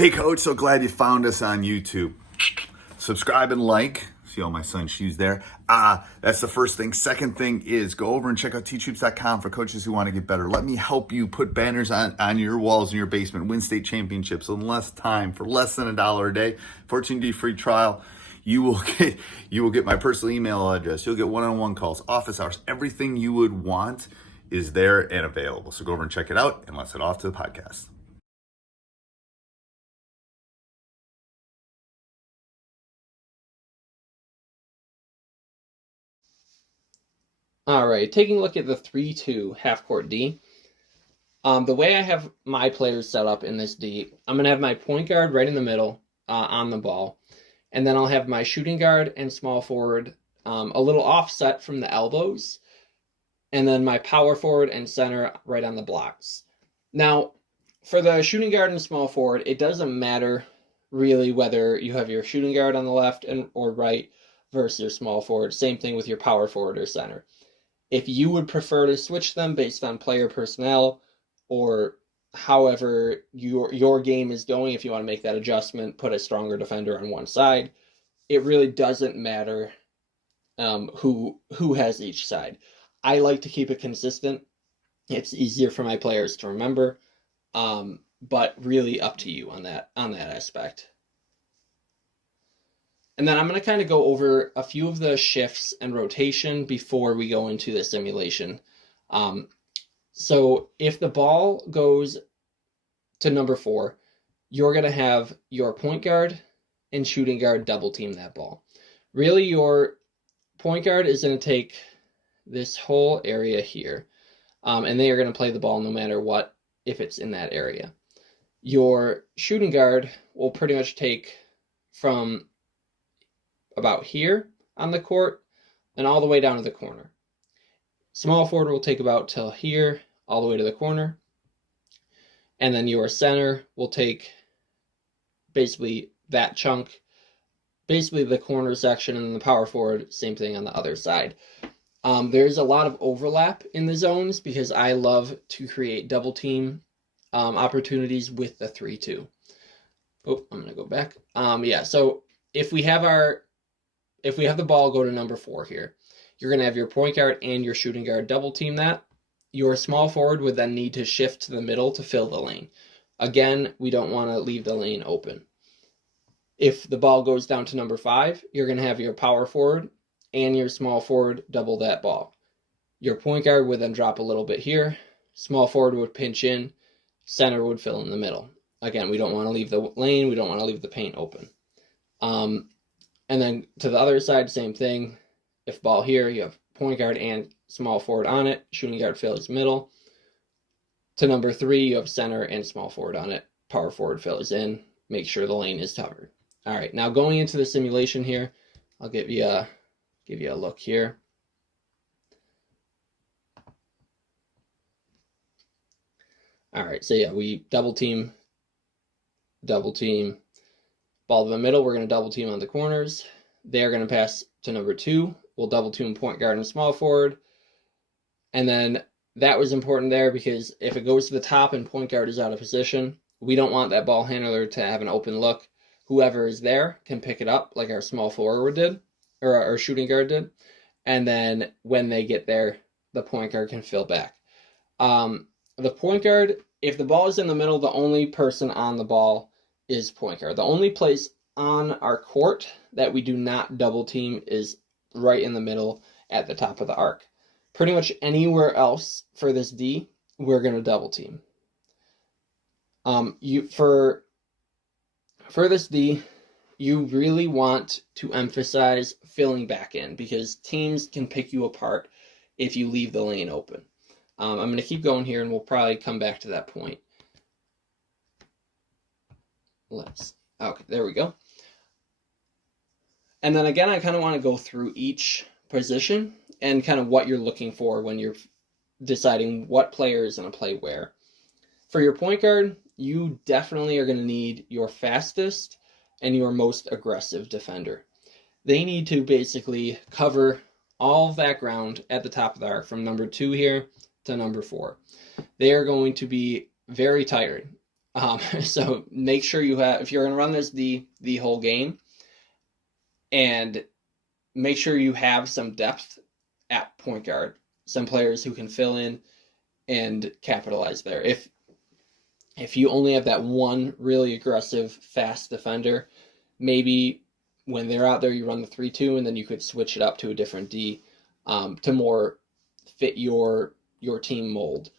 Hey coach, so glad you found us on YouTube. Subscribe and like. See all my son's shoes there. That's the first thing. Second thing is go over and check out Teachhoops.com for coaches who want to get better. Let me help you put banners on your walls in your basement, win state championships in less time for less than $1 a day. 14-day free trial. You will get my personal email address. You'll get one-on-one calls, office hours. Everything you would want is there and available. So go over and check it out, and let's head off to the podcast. All right, taking a look at the 3-2 half-court D. The way I have my players set up in this D, I'm going to have my point guard right in the middle on the ball. And then I'll have my shooting guard and small forward a little offset from the elbows. And then my power forward and center right on the blocks. Now, for the shooting guard and small forward, it doesn't matter really whether you have your shooting guard on the left or right versus your small forward. Same thing with your power forward or center. If you would prefer to switch them based on player personnel or however your game is going, if you want to make that adjustment, put a stronger defender on one side, it really doesn't matter who has each side. I like to keep it consistent. It's easier for my players to remember, but really up to you on that aspect. And then I'm going to kind of go over a few of the shifts and rotation before we go into the simulation. So if the ball goes to number 4, you're going to have your point guard and shooting guard double team that ball. Really, your point guard is going to take this whole area here, and they are going to play the ball no matter what if it's in that area. Your shooting guard will pretty much take from about here on the court and all the way down to the corner. Small forward will take about till here, all the way to the corner. And then your center will take basically that chunk, basically the corner section, and the power forward, same thing on the other side. There's a lot of overlap in the zones because I love to create double team opportunities with the 3-2. Oh, I'm going to go back. So if we have the ball go to number 4 here, you're going to have your point guard and your shooting guard double team that. Your small forward would then need to shift to the middle to fill the lane. Again, we don't want to leave the lane open. If the ball goes down to number 5, you're going to have your power forward and your small forward double that ball. Your point guard would then drop a little bit here. Small forward would pinch in. Center would fill in the middle. Again, we don't want to leave the lane. We don't want to leave the paint open. And then to the other side, same thing. If ball here, you have point guard and small forward on it. Shooting guard fills middle. To number 3, you have center and small forward on it. Power forward fills in. Make sure the lane is covered. All right, now going into the simulation here, I'll give you a look here. All right, so yeah, we double team. Ball to the middle, we're going to double team on the corners. They're going to pass to number 2. We'll double team point guard and small forward. And then that was important there because if it goes to the top and point guard is out of position, we don't want that ball handler to have an open look. Whoever is there can pick it up like our small forward did, or our shooting guard did. And then when they get there, the point guard can fill back. The point guard, if the ball is in the middle, the only person on the ball is point guard. The only place on our court that we do not double team is right in the middle at the top of the arc. Pretty much anywhere else for this D, we're going to double team. For this D, you really want to emphasize filling back in because teams can pick you apart if you leave the lane open. I'm going to keep going here and we'll probably come back to that point. Okay, there we go. And then again, I kind of want to go through each position and kind of what you're looking for when you're deciding what player is going to play where. For your point guard, you definitely are going to need your fastest and your most aggressive defender. They need to basically cover all of that ground at the top of the arc from number 2 here to number 4. They are going to be very tired. So make sure you have, if you're going to run this the whole game, and make sure you have some depth at point guard, some players who can fill in and capitalize there. If you only have that one really aggressive, fast defender, maybe when they're out there, you run the 3-2, and then you could switch it up to a different D to more fit your team mold.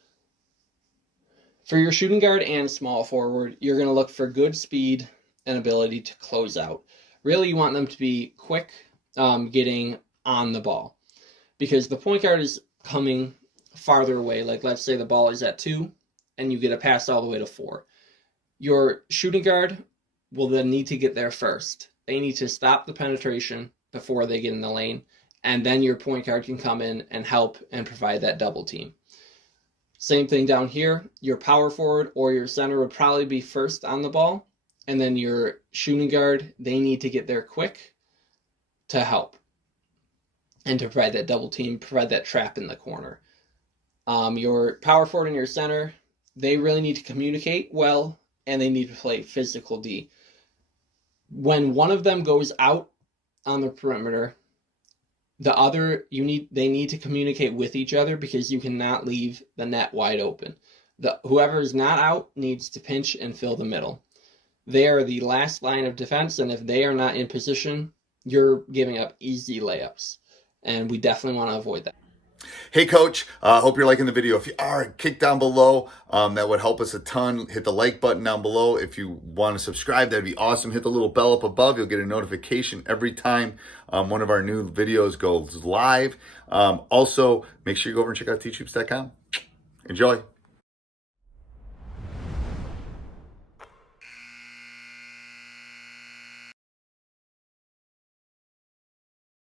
For your shooting guard and small forward, you're going to look for good speed and ability to close out. Really, you want them to be quick getting on the ball, because the point guard is coming farther away. Like, let's say the ball is at 2 and you get a pass all the way to 4. Your shooting guard will then need to get there first. They need to stop the penetration before they get in the lane, and then your point guard can come in and help and provide that double team. Same thing down here. Your power forward or your center would probably be first on the ball, and then your shooting guard, they need to get there quick to help and to provide that double team, provide that trap in the corner. Your power forward and your center, they really need to communicate well, and they need to play physical D. When one of them goes out on the perimeter, they need to communicate with each other, because you cannot leave the net wide open. Whoever is not out needs to pinch and fill the middle. They are the last line of defense, and if they are not in position, you're giving up easy layups, and we definitely want to avoid that. Hey, Coach, hope you're liking the video. If you are, kick down below. That would help us a ton. Hit the like button down below. If you want to subscribe, that'd be awesome. Hit the little bell up above. You'll get a notification every time one of our new videos goes live. Also, make sure you go over and check out teachhoops.com. Enjoy.